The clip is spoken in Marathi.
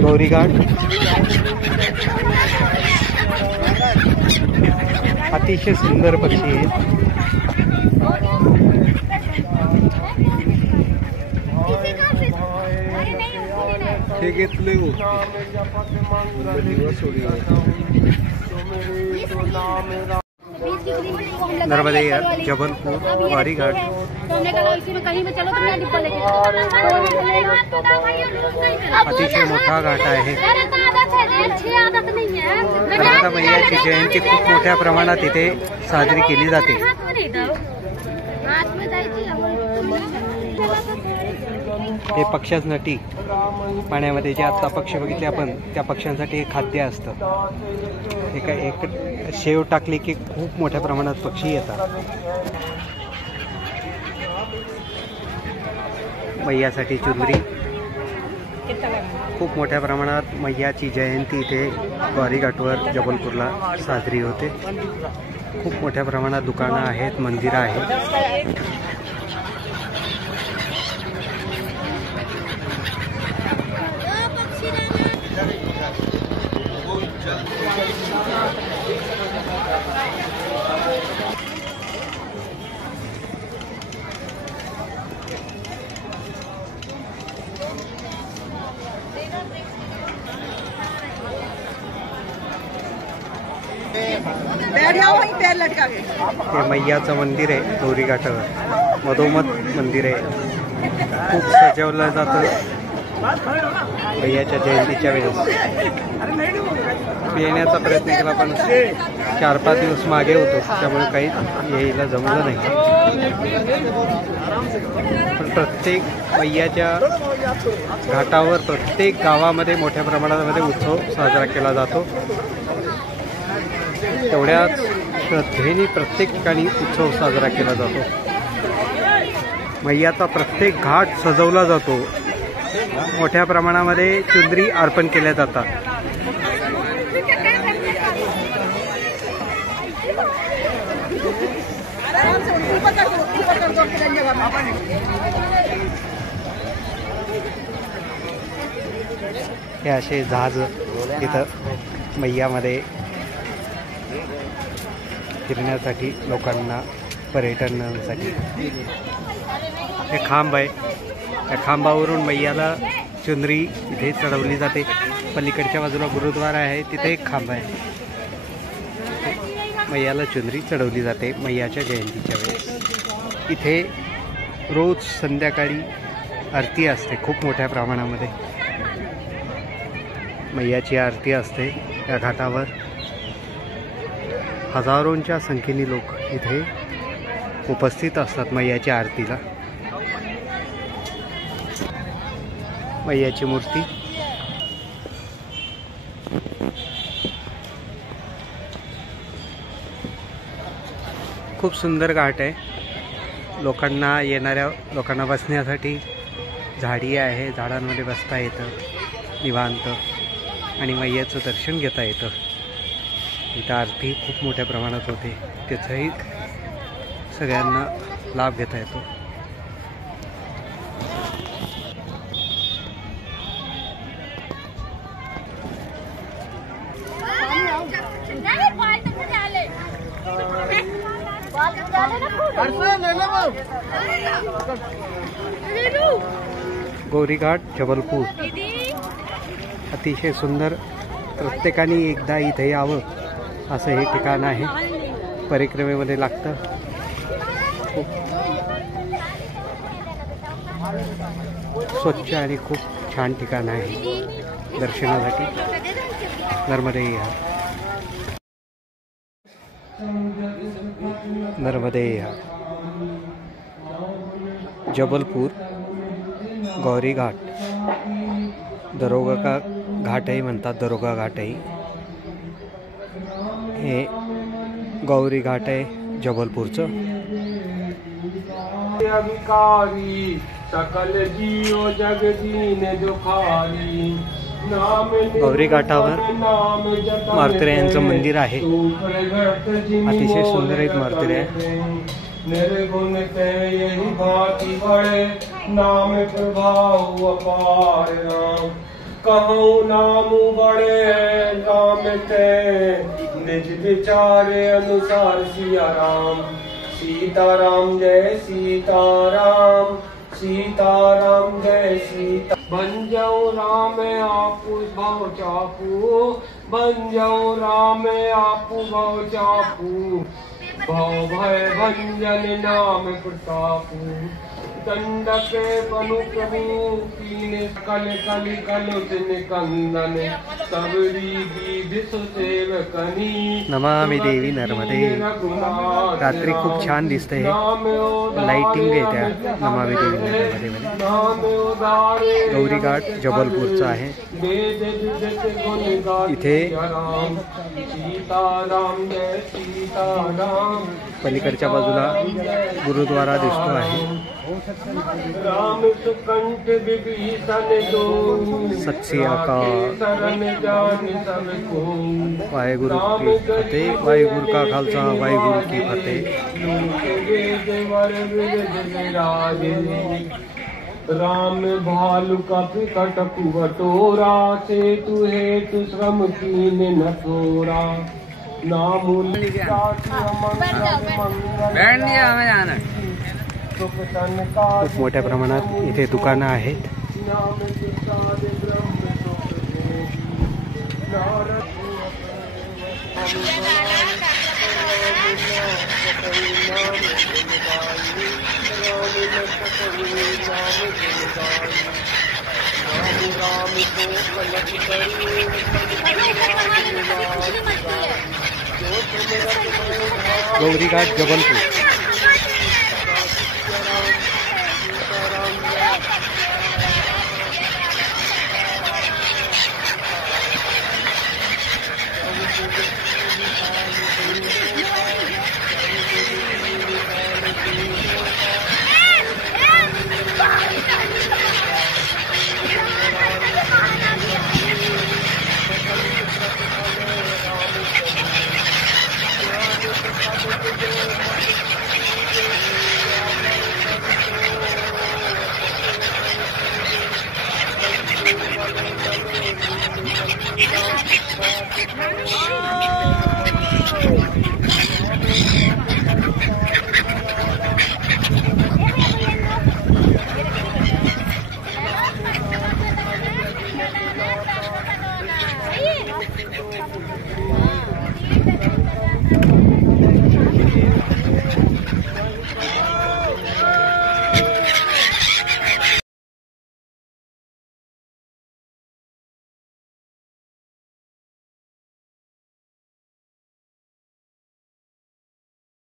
गौरी घाट अतिशय सुंदर पक्षी आहे। नर्मदे जबलपुर गौरी घाट अतिशय मोठा घाट आहे। नर्मदा मैयाची जयंती खूप मोठ्या प्रमाणात इथे साजरी केली जाते। हे पक्ष्यांसाठी पाण्यामध्ये जे आता पक्षी बघितले आपण त्या पक्ष्यांसाठी खाद्य असतं। एक शेव टाकली की खूप मोठ्या प्रमाणात पक्षी येतात। मैयासाठी चुंदरी खूप मोठ्या प्रमाणात मैयाची जयंती इथे गौरी घाटवर जबलपूरला साजरी होते। खूप मोठ्या प्रमाणात दुकानं आहेत, मंदिरं आहेत। हे मैयाचं मंदिर आहे गौरी घाटावर, मधोमध मंदिर आहे। खूप सजवलं जातं मैयाच्या जयंतीच्या वेळेस। येण्याचा प्रयत्न केला पण 4-5 दिवस मागे होतो, त्यामुळे काही यायला जमलं नाही। पण प्रत्येक मैयाच्या घाटावर प्रत्येक गावामध्ये मोठ्या प्रमाणामध्ये उत्सव साजरा केला जातो। तेवढ्याच श्रद्धेने प्रत्येक ठिकाणी उत्सव साजरा केला जातो। मैयाचा प्रत्येक घाट सजवला जातो। मोठ्या प्रमाणामध्ये चुंदरी अर्पण केल्या जातात। हे असे जहाज इथं मैयामध्ये फिरण्यासाठी लोकांना, पर्यटनासाठी। हे खांब आहे, या खांबावरून मैयाला चुंदरी इथे चढवली जाते। पलीकडच्या बाजूला गुरुद्वारा आहे, तिथे एक खांब आहे, मैयाला चुंदरी चढवली जाते मैयाच्या जयंतीच्या वेळेस। इथे रोज संध्याकाळी आरती असते खूप मोठ्या प्रमाणामध्ये। मैयाची आरती असते या घाटावर। हजारोंच्या संख्येने लोक इथे उपस्थित असतात मैयाच्या आरतीला। मैयाची मूर्ती खूप सुंदर घाट आहे। लोकांना, येणाऱ्या लोकांना बसण्यासाठी झाडी आहे, झाडांमध्ये बसता येतं निवांत आणि मैयाचं दर्शन घेता येतं। इथं आरती खूप मोठ्या प्रमाणात होते, त्याचाही सगळ्यांना लाभ घेता येतो। गौरी घाट जबलपूर अतिशय सुंदर, प्रत्येकाने एकदा इथे यावं असं हे ठिकाण आहे। परिक्रमेमध्ये लागतं। खूप स्वच्छ आणि खूप छान ठिकाण आहे दर्शनासाठी। नर्मदे नर्मदे जबलपूर गौरी घाट, दरोगा का घाटही म्हणतात, दरोगा घाटही। हे गौरी घाट आहे जबलपूरचं। गौरी घाटावर मारुती यांचं मंदिर आहे, अतिशय सुंदर एक मारुती आहे। निर्गुण ते यही भांति बड़े, नाम प्रभाव अपार राम। कहूँ नाम बड़े राम ते, निज विचारे अनुसार सिया राम। सीताराम जय सीताराम, सीताराम जय सीता। बन जाऊं राम आपू भव चापू, बन जाऊं राम आपू भव चापू। भव भय भंजन नाम प्रतापू, दंडक पनु प्रभु कीने कल कलि कलुतिन कंदन। सबरी दीदिस सेवकनी, नमामि देवी नर्मदे। रात्री खूप छान दिसतंय हे, लाइटिंग आहे त्या नमामि देवी नर्मदे मध्ये। गौरी घाट जबलपूरचा आहे। इथे सीताराम जय सीताराम, पलीकडच्या बाजूला गुरुद्वारा दिसतो आहे। राम सुकंठ विभीषण दो, सत श्री अकाल। शरण जान सबको, वाहेगुरु की फतेह, वाहेगुरु का खालसा, वाहेगुरु की फतेह। राम भालु का पिकट कुवटोरा, सेतु हेतु श्रम कीन न तोरा। नामुल खूप मोठ्या प्रमाणात इथे दुकानं आहेत। गौरी घाट जबलपूर।